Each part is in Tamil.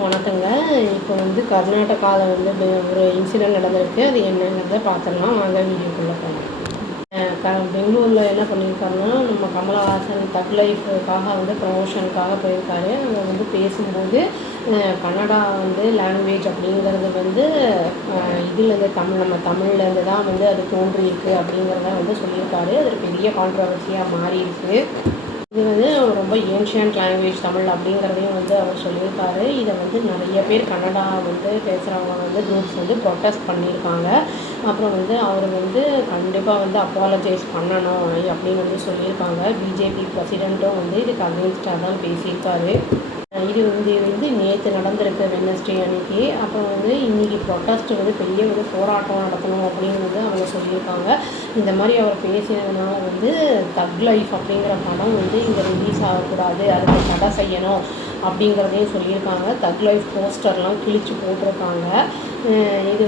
வணக்கங்க. இப்போ கர்நாடகாவில் ஒரு இன்சிடென்ட் நடந்திருக்கு. அது என்னங்கிறத பார்த்துடலாம். வாங்க வீடியோக்குள்ளே போகலாம். பெங்களூரில் என்ன பண்ணியிருக்காருன்னா, நம்ம கமலஹாசன் தக் லைஃப்க்காக ப்ரமோஷனுக்காக போயிருக்காரு. அங்கே பேசும்போது கன்னடா லாங்குவேஜ் அப்படிங்கிறது இதுலேருந்து நம்ம தமிழ்லேருந்து தான் அது தோன்றியிருக்கு அப்படிங்கிறத சொல்லியிருக்காரு. அது பெரிய கான்ட்ரவர்சியாக மாறியிருக்கு. இது ரொம்ப ஏன்ஷியன்ட் லாங்குவேஜ் தமிழ் அப்படிங்கிறதையும் அவர் சொல்லியிருக்காரு. இதை நிறைய பேர் கன்னடா பேசுகிறவங்க குரூப்ஸ் ப்ரொட்டஸ்ட் பண்ணியிருக்காங்க. அப்புறம் அவர் கண்டிப்பாக அப்பாலஜைஸ் பண்ணணும் அப்படின்னு சொல்லியிருக்காங்க. பிஜேபி பிரசிடெண்ட்டும் இதுக்கு அகெயின்ஸ்டாக தான் பேசியிருக்காரு. இது நேற்று நடந்திருக்கு வெட்னஸ்டே அன்னைக்கு. அப்புறம் இன்றைக்கி ப்ரொட்டஸ்ட் பெரிய போராட்டம் நடத்தணும் அப்படின்னு அவங்க சொல்லியிருக்காங்க. இந்த மாதிரி அவர் பேசினதுனால தக் லைஃப் அப்படிங்கிற படம் இங்கே ரிலீஸ் ஆகக்கூடாது, அதுக்கு தடை செய்யணும் அப்படிங்கிறதையும் சொல்லியிருக்காங்க. தக் லைஃப் போஸ்டர்லாம் கிழிச்சு போட்டிருக்காங்க. இது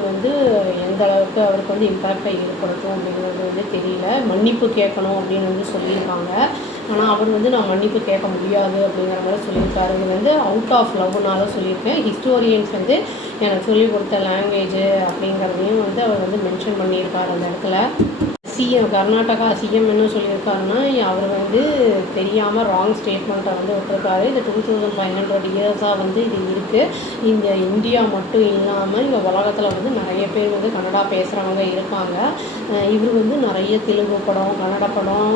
எந்த அளவுக்கு அவருக்கு இம்பேக்டை ஏற்படுத்தும் அப்படிங்கிறது தெரியல. மன்னிப்பு கேட்கணும் அப்படின்னு சொல்லியிருக்காங்க. ஆனால் அவர் நான் மன்னிப்பு கேட்க முடியாது அப்படிங்கிற மாதிரி சொல்லியிருக்காரு. இது அவுட் ஆஃப் லவ்னால சொல்லியிருக்கேன். ஹிஸ்டோரியன்ஸ் எனக்கு சொல்லிக் கொடுத்த லாங்குவேஜ் அப்படிங்கிறதையும் அவர் மென்ஷன் பண்ணியிருக்கார் அந்த இடத்துல. கர்நாடகா சிஎம் என்ன சொல்லியிருக்காருன்னா, அவர் தெரியாமல் ராங் ஸ்டேட்மெண்ட்டை விட்டுருக்காரு. இது 2500 இயர்ஸாக இது இருக்குது. இந்த இந்தியா மட்டும் இல்லாமல் இங்கே உலகத்தில் நிறைய பேர் கன்னடா பேசுகிறவங்க இருக்காங்க. இவர் நிறைய தெலுங்கு படம், கன்னட படம்,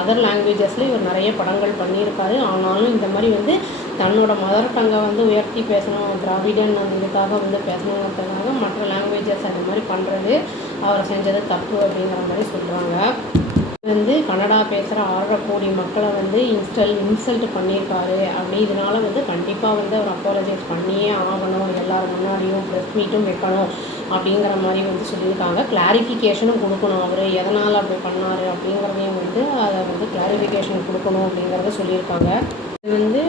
அதர் லாங்குவேஜஸில் இவர் நிறைய படங்கள் பண்ணியிருக்காரு. ஆனாலும் இந்த மாதிரி தன்னோட மதர் டங்கை உயர்த்தி பேசணும், திராவிடன் இதுக்காக பேசணுங்கிறதுக்காக மற்ற லாங்குவேஜஸ் அந்த மாதிரி பண்ணுறது அவரை செஞ்சது தப்பு அப்படிங்கிற மாதிரி சொல்கிறாங்க. கன்னடா பேசுகிற 6.5 கோடி மக்களை இன்சல்ட் பண்ணியிருக்காரு. அப்படி இதனால் கண்டிப்பாக அவர் அப்பாலஜைஸ் பண்ணியே ஆகணும், எல்லோரும் முன்னாடியும் ப்ரெஸ் மீட்டும் வைக்கணும் அப்படிங்கிற மாதிரி சொல்லியிருக்காங்க. கிளாரிஃபிகேஷனும் கொடுக்கணும், அவர் எதனால் அப்படி பண்ணார் அப்படிங்கிறதையும் அதை கிளாரிஃபிகேஷன் கொடுக்கணும் அப்படிங்கிறத சொல்லியிருக்காங்க. இது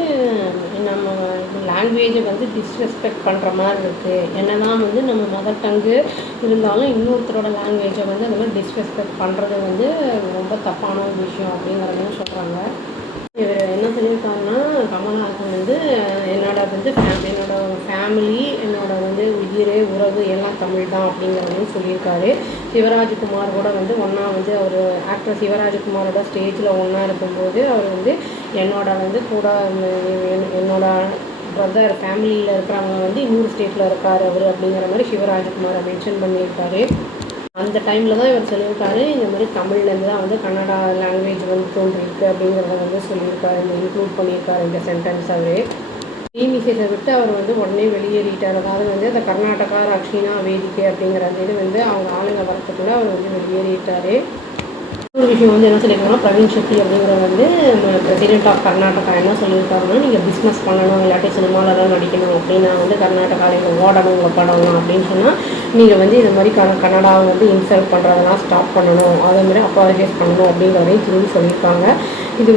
நம்ம லாங்குவேஜை டிஸ்ரெஸ்பெக்ட் பண்ணுற மாதிரி இருக்குது. என்ன தான் நம்ம மதர் டங்கு இருந்தாலும் இன்னொருத்தரோட லாங்குவேஜை அந்த மாதிரி டிஸ்ரெஸ்பெக்ட் பண்ணுறது ரொம்ப தப்பான ஒரு விஷயம் அப்படிங்கிறதையும் சொல்கிறாங்க. இவர் என்ன சொல்லியிருக்காங்கன்னா, கமல்ஹாசன் என்னோட ஃபேமிலி, என்னோட உயிர் உறவு எல்லாம் தமிழ் தான் அப்படிங்கிறதையும் சொல்லியிருக்காரு. சிவராஜ்குமார் கூட ஒன்றா அவர் ஆக்டர் சிவராஜ்குமாரோட ஸ்டேஜில் ஒன்றா இருக்கும்போது அவர் என்னோட கூட என்னோட பிரதர் ஃபேமிலியில் இருக்கிறவங்க இன்னொரு ஸ்டேட்டில் இருக்கார் அவர் அப்படிங்கிற மாதிரி சிவராஜ்குமாரை மென்ஷன் பண்ணியிருக்காரு. அந்த டைமில் தான் இவர் சொல்லியிருக்காரு, இந்த மாதிரி தமிழ்லேருந்து தான் கன்னடா லாங்குவேஜ் தோன்றியிருக்கு அப்படிங்கிறத சொல்லியிருக்காரு. இன்க்ளூட் பண்ணியிருக்காரு இந்த சென்டென்ஸ். அவர் டிமிசியை விட்டு அவர் உடனே வெளியேறிட்டார். அதாவது அந்த கர்நாடகா ரக்ஷினா வேதிக்கை அப்படிங்கிற இது அவங்க ஆளுங்க வரத்துக்குள்ளே அவர் வெளியேறிட்டார். ஒரு விஷயம் என்ன சொல்லியிருக்காங்கன்னா, பிரவீன் ஷெட்டி அப்படிங்கிற பிரசிடென்ட் ஆஃப் கர்நாடகா என்ன சொல்லியிருக்காருன்னா, நீங்கள் பிஸ்னஸ் பண்ணணும், இல்லாட்டி சினிமாவில் தான் நடிக்கணும் அப்படின்னா கர்நாடகாவில் இங்கே ஓடணும் உங்கள் படம் அப்படின்னு சொன்னால் நீங்கள் இது மாதிரி கன்னடாவை இன்சல்ட் பண்ணுறதெல்லாம் ஸ்டாப் பண்ணணும், அதேமாதிரி அப்பாலஜைஸ் பண்ணணும் அப்படிங்கிறதையும் திரும்பி சொல்லியிருக்காங்க. இது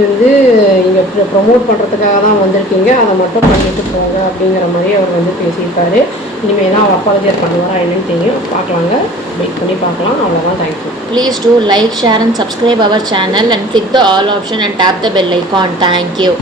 இங்கே ப்ரொமோட் பண்ணுறதுக்காக தான் வந்திருக்கீங்க, அதை மட்டும் பண்ணிட்டு போங்க அப்படிங்கிற மாதிரி அவர் பேசியிருக்காரு. இனிமேல் தான் அவர் அப்பாலஜைஸ் பண்ணுவாரா என்னன்னு தெரியும், பார்க்கலாங்க, வெயிட் பண்ணி பார்க்கலாம். அவ்வளோதான். Thank you. Please do like, share and subscribe our channel and click the all option and tap the bell icon. Thank you.